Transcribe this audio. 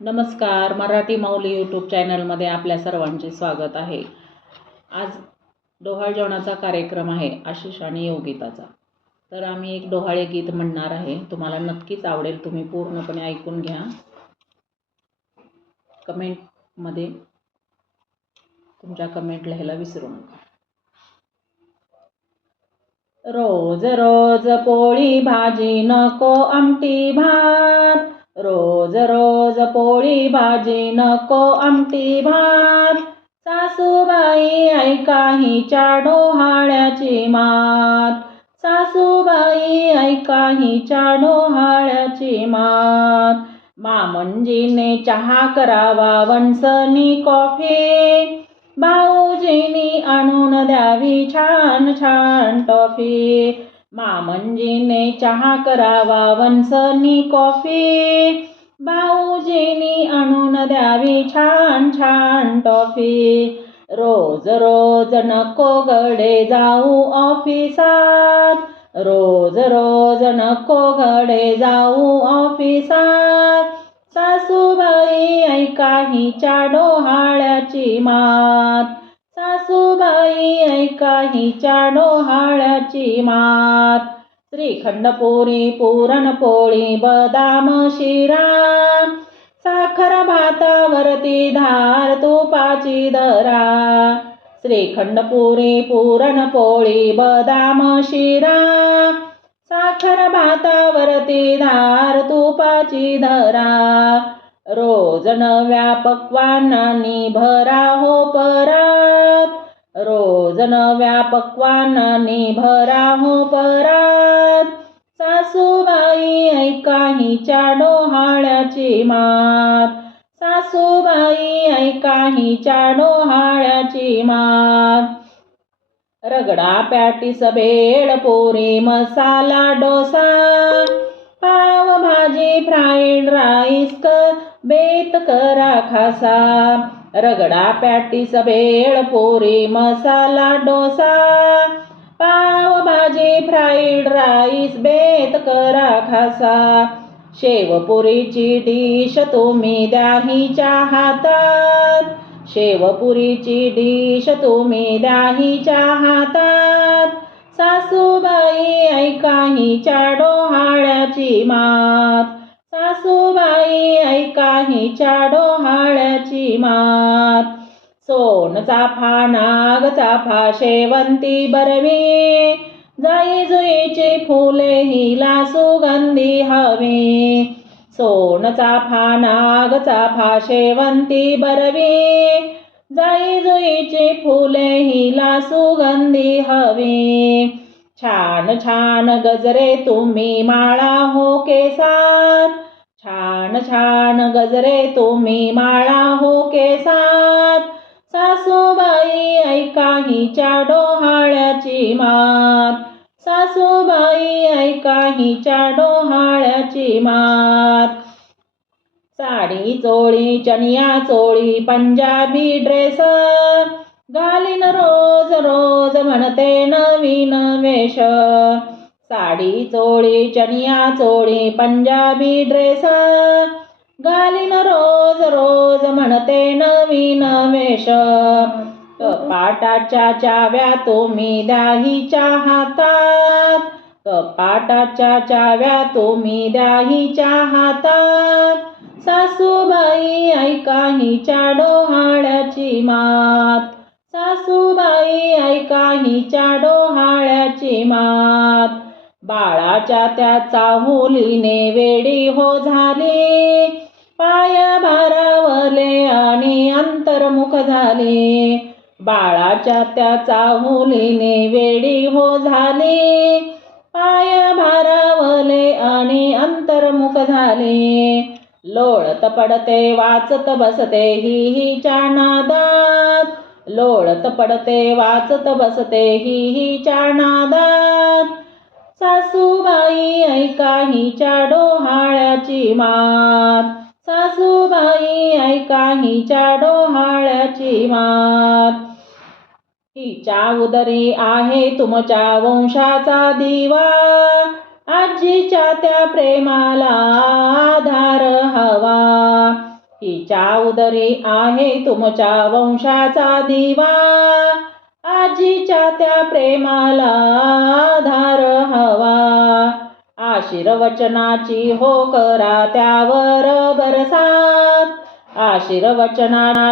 नमस्कार. मराठी माऊली यूट्यूब चॅनलमध्ये आपल्या सर्वांचे स्वागत आहे. आज डोहाळे जेवणाचा कार्यक्रम आहे, आशिष आणि योगिताचा. तर आम्ही एक डोहाळे गीत म्हणणार आहे. तुम्हाला नक्कीच आवडेल. तुम्ही पूर्णपणे ऐकून घ्या. कमेंटमध्ये तुमच्या कमेंट लिहायला विसरू नका. रोज रोज पोळी भाजी नको आमटी भात, रोज रोज पोळी भाजी नको आमटी भात, सासूबाई ऐका हिच्या डोहाळ्याची मात, सासूबाई ऐका हिच्या डोहाळ्याची मात. मामंजीने चहा करावा वंसनी कॉफी, भाऊजींनी आणून द्यावी छान छान टॉफी. मामंजीने चहा करावा वंसनी कॉफी, भाऊजींनी आणून द्यावी छान छान टॉफी. रोज रोज नको गडे जाऊ ऑफिसात, रोज रोज नको गडे जाऊ ऑफिसात, सासूबाई ऐका हिच्या डोहाळ्याची मात, सासूबाई ऐका हिच्या डोहाळ्याची मात. श्रीखंड पुरी पुरणपोळी बदाम शिरा, साखर भातावरती धार तुपाची दरा. श्रीखंड पुरी पुरणपोळी बदाम शिरा, साखर भातावरती धार तुपाची धरा. रोज नव्या पक्वानांनी भरा हो परात, रोज नव्या पक्वानांनी भरा हो परात, सासूबाई ऐका हिच्या डोहाळ्याची मात, सासूबाई ऐका हिच्या डोहाळ्याची मात. रगडा पॅटीस भेळ पुरी मसाला डोसा, पावभाजी फ्राईड राईस बेत करा खासा. रगडा पॅटीस भेळ पुरी मसाला डोसा, पावभाजी फ्राईड राईस बेत करा खासा. शेवपुरीची डिश तुम्ही द्या हिच्या हातात, शेवपुरीची डिश तुम्ही द्या हिच्या हातात, सासूबाई ऐका हिच्या डोहाळ्याची मात, सासूबाई ऐका हिच्या डोहाळ्याची मात. सोन चाफा नाग चाफा शेवंती बरवी, जाई जुईची फुले हिला सुगंधी हवी. सोन चाफा नाग चाफा शेवंती बरवी, जाई जुईची फुले हिला सुगंधी हवी. छान छान गजरे तुम्ही माळा हो केसात, छान छान गजरे तुम्ही माळा हो केसात, सासूबाई ऐका हिच्या डोहाळ्याची मात, सासूबाई ऐका हिच्या डोहाळ्याची मात. साडी चोळी चनिया चोळी पंजाबी ड्रेस, घालीन रोज रोज म्हणते नवीन वेश. साडी चोळी चनिया चोळी पंजाबी ड्रेस, घालीन रोज रोज म्हणते नवीन वेश. कपाटाच्या चाव्या तुम्ही द्या हिच्या हातात, कपाटाच्या चाव्या तुम्ही द्या हिच्या हातात, सासूबाई ऐका हिच्या डोहाळ्याची मात, सासूबाई ऐका हिच्या डोहाळ्याची मात. बाळाच्या त्या चाहुलीने वेडी हो झाली, पाय भारावले आणि अंतर्मुख झाले. बाळाच्या त्या चाहुलीने वेडी हो झाली, पाय भारावले आणि अंतर्मुख झाले. लोळत पडते वाचत बसते हिच्या नादात, लोळत पडते वाचत बसते हिच्या नादात, सासूबाई ऐका हिच्या डोहाळ्याची मात, सासूबाई ऐका हिच्या डोहाळ्याची मात. हिच्या उदरी आहे तुमच्या वंशाचा दिवा, आजीच्या त्या प्रेमाला आधार हवा. तिच्या उदरी आहे तुमच्या वंशाचा दिवा, आजीच्या त्या प्रेमाला आधार हवा, आशीर्वचनाची हो करा त्यावर बरसात, आशीर्वचना